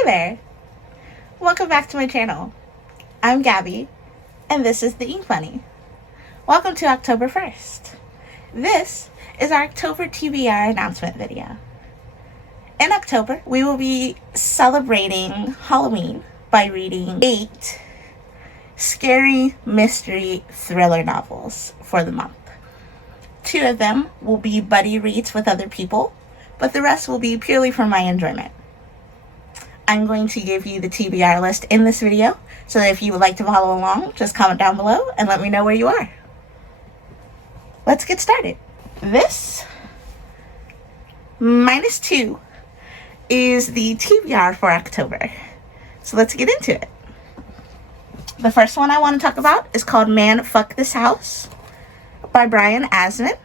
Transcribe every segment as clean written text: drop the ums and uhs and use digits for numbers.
Hey there! Welcome back to my channel. I'm Gabby, and this is the Ink Bunny. Welcome to October 1st. This is our October TBR announcement video. In October, we will be celebrating Halloween by reading 8 scary mystery thriller novels for the month. 2 of them will be buddy reads with other people, but the rest will be purely for my enjoyment. I'm going to give you the TBR list in this video, so that if you would like to follow along, just comment down below and let me know where you are. Let's get started. This -2 is the TBR for October. So let's get into it. The first one I want to talk about is called Man Fuck This House by Brian Asman.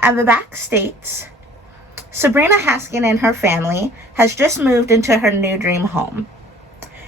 And the back states, Sabrina Haskin and her family has just moved into her new dream home,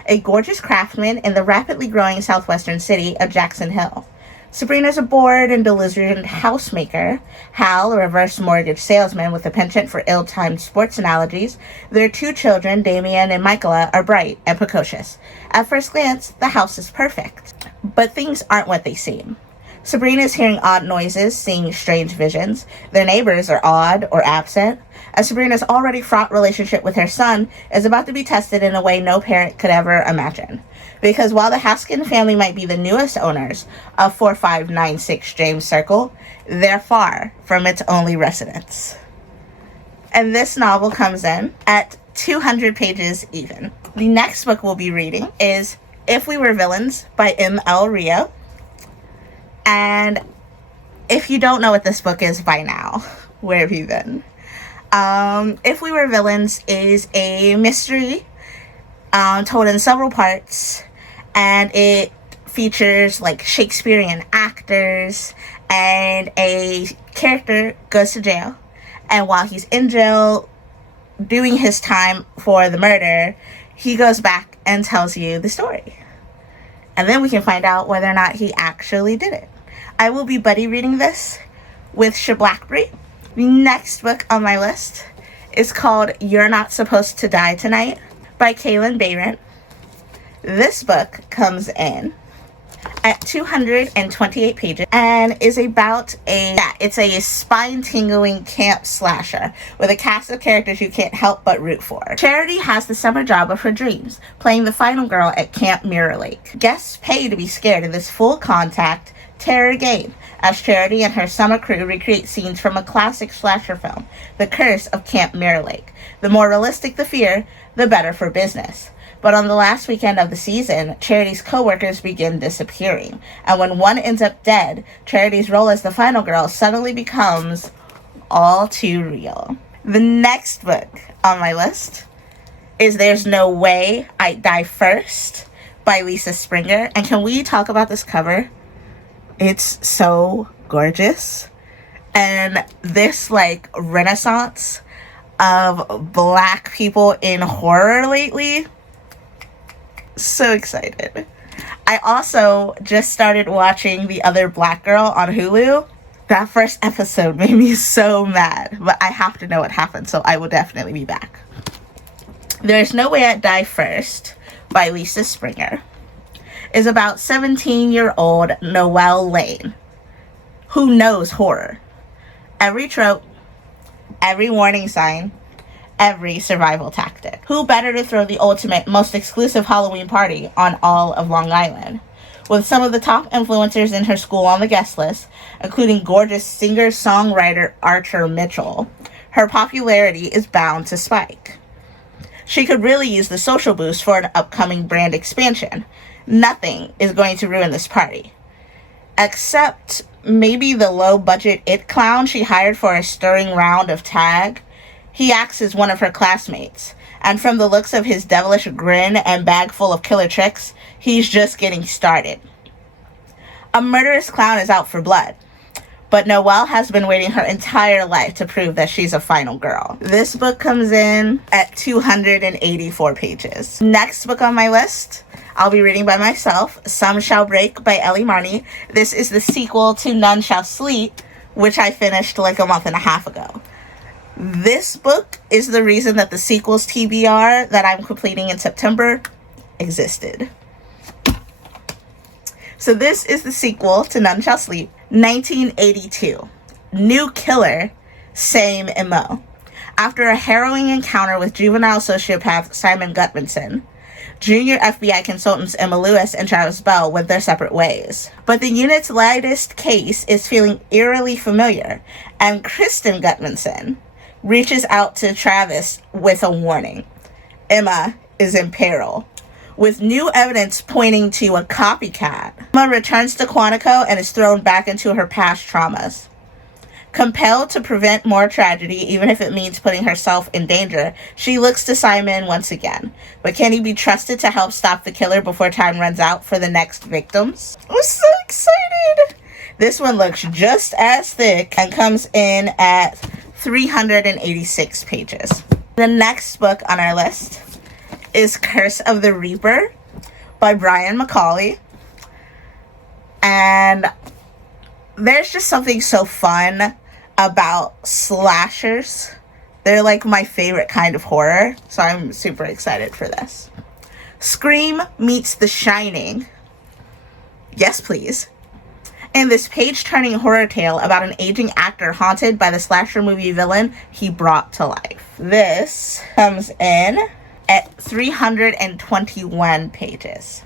a gorgeous craftsman in the rapidly growing southwestern city of Jackson Hill. Sabrina's a bored and belligerent housemaker. Hal, a reverse mortgage salesman with a penchant for ill-timed sports analogies. Their 2 children, Damien and Michaela, are bright and precocious. At first glance, the house is perfect. But things aren't what they seem. Sabrina is hearing odd noises, seeing strange visions. Their neighbors are odd or absent. And Sabrina's already fraught relationship with her son is about to be tested in a way no parent could ever imagine. Because while the Haskin family might be the newest owners of 4596 James Circle, they're far from its only residents. And this novel comes in at 200 pages even. The next book we'll be reading is If We Were Villains by M.L. Rio. And if you don't know what this book is by now, where have you been? If We Were Villains is a mystery told in several parts, and it features like Shakespearean actors, and a character goes to jail, and while he's in jail doing his time for the murder, he goes back and tells you the story. And then we can find out whether or not he actually did it. I will be buddy reading this with Sha Blackberry. The next book on my list is called You're Not Supposed to Die Tonight by Kaylin Bayron. This book comes in at 228 pages and is about it's a spine-tingling camp slasher with a cast of characters you can't help but root for. Charity has the summer job of her dreams, playing the final girl at Camp Mirror Lake. Guests pay to be scared in this full-contact terror game, as Charity and her summer crew recreate scenes from a classic slasher film, The Curse of Camp Mirror Lake. The more realistic the fear, the better for business. But on the last weekend of the season, Charity's co-workers begin disappearing. And when one ends up dead, Charity's role as the final girl suddenly becomes all too real. The next book on my list is There's No Way I'd Die First by Lisa Springer. And can we talk about this cover? It's so gorgeous. And this like renaissance of Black people in horror lately. So excited. I also just started watching The Other Black Girl on Hulu. That first episode made me so mad, but I have to know what happened, so I will definitely be back. There's No Way I'd Die First by Lisa Springer is about 17-year-old Noelle Lane, who knows horror. Every trope, every warning sign, every survival tactic. Who better to throw the ultimate, most exclusive Halloween party on all of Long Island? With some of the top influencers in her school on the guest list, including gorgeous singer-songwriter Archer Mitchell, her popularity is bound to spike. She could really use the social boost for an upcoming brand expansion. Nothing is going to ruin this party, except maybe the low-budget it clown she hired for a stirring round of tag. He acts as one of her classmates, and from the looks of his devilish grin and bag full of killer tricks, he's just getting started. A murderous clown is out for blood, but Noelle has been waiting her entire life to prove that she's a final girl. This book comes in at 284 pages. Next book on my list, I'll be reading by myself, Some Shall Break by Ellie Marnie. This is the sequel to None Shall Sleep, which I finished like a month and a half ago. This book is the reason that the sequels TBR that I'm completing in September existed. So this is the sequel to None Shall Sleep. 1982. New killer, same MO. After a harrowing encounter with juvenile sociopath Simon Gutmanson, junior FBI consultants Emma Lewis and Travis Bell went their separate ways. But the unit's latest case is feeling eerily familiar, and Kristen Gutmanson reaches out to Travis with a warning. Emma is in peril. With new evidence pointing to a copycat, Emma returns to Quantico and is thrown back into her past traumas. Compelled to prevent more tragedy, even if it means putting herself in danger, she looks to Simon once again. But can he be trusted to help stop the killer before time runs out for the next victims? I'm so excited! This one looks just as thick and comes in at 386 pages. The next book on our list is Curse of the Reaper by Brian McCauley. And there's just something so fun about slashers. They're like my favorite kind of horror, so I'm super excited for this. Scream meets The Shining. Yes, please. In this page-turning horror tale about an aging actor haunted by the slasher movie villain he brought to life. This comes in at 321 pages.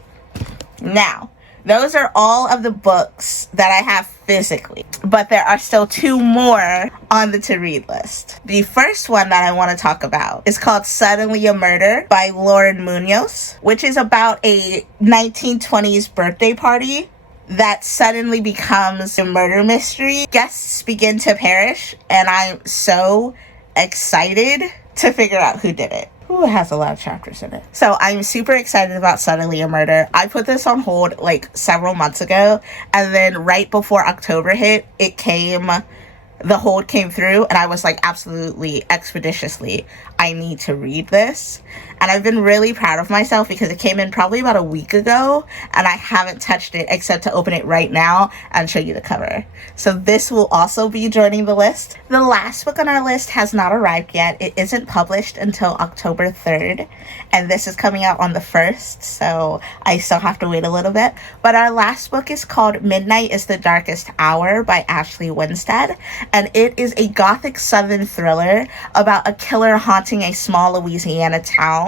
Now, those are all of the books that I have physically, but there are still 2 more on the to-read list. The first one that I want to talk about is called Suddenly a Murder by Lauren Munoz, which is about a 1920s birthday party that suddenly becomes a murder mystery. Guests begin to perish, and I'm so excited to figure out who did it. Ooh, it has a lot of chapters in it. So I'm super excited about Suddenly a Murder. I put this on hold like several months ago, and then right before October hit, the hold came through, and I was like, absolutely, expeditiously, I need to read this. And I've been really proud of myself because it came in probably about a week ago, and I haven't touched it except to open it right now and show you the cover. So this will also be joining the list. The last book on our list has not arrived yet. It isn't published until October 3rd, and this is coming out on the 1st, so I still have to wait a little bit. But our last book is called Midnight is the Darkest Hour by Ashley Winstead, and it is a gothic southern thriller about a killer haunting a small Louisiana town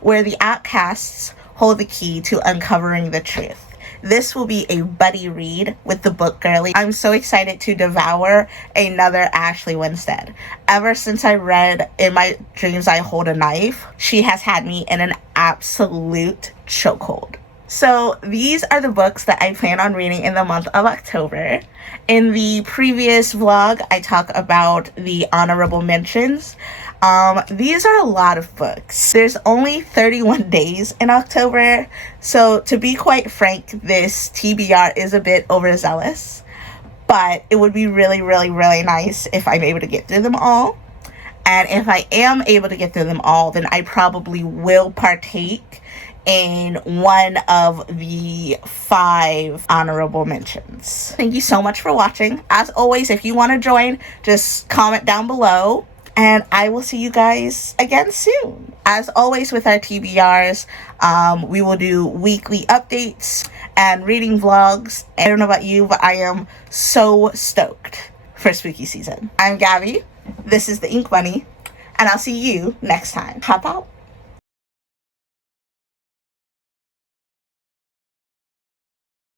where the outcasts hold the key to uncovering the truth. This will be a buddy read with the book girly. I'm so excited to devour another Ashley Winstead. Ever since I read In My Dreams I Hold a Knife, she has had me in an absolute chokehold. So these are the books that I plan on reading in the month of October. In the previous vlog, I talk about the honorable mentions. These are a lot of books. There's only 31 days in October, so to be quite frank, this TBR is a bit overzealous, but it would be really, really, really nice if I'm able to get through them all. And if I am able to get through them all, then I probably will partake in one of the 5 honorable mentions. Thank you so much for watching. As always, if you want to join, just comment down below, and I will see you guys again soon. As always with our TBRs, we will do weekly updates and reading vlogs. I don't know about you, but I am so stoked for spooky season. I'm Gabby. This is the Ink Bunny, and I'll see you next time. Hop out.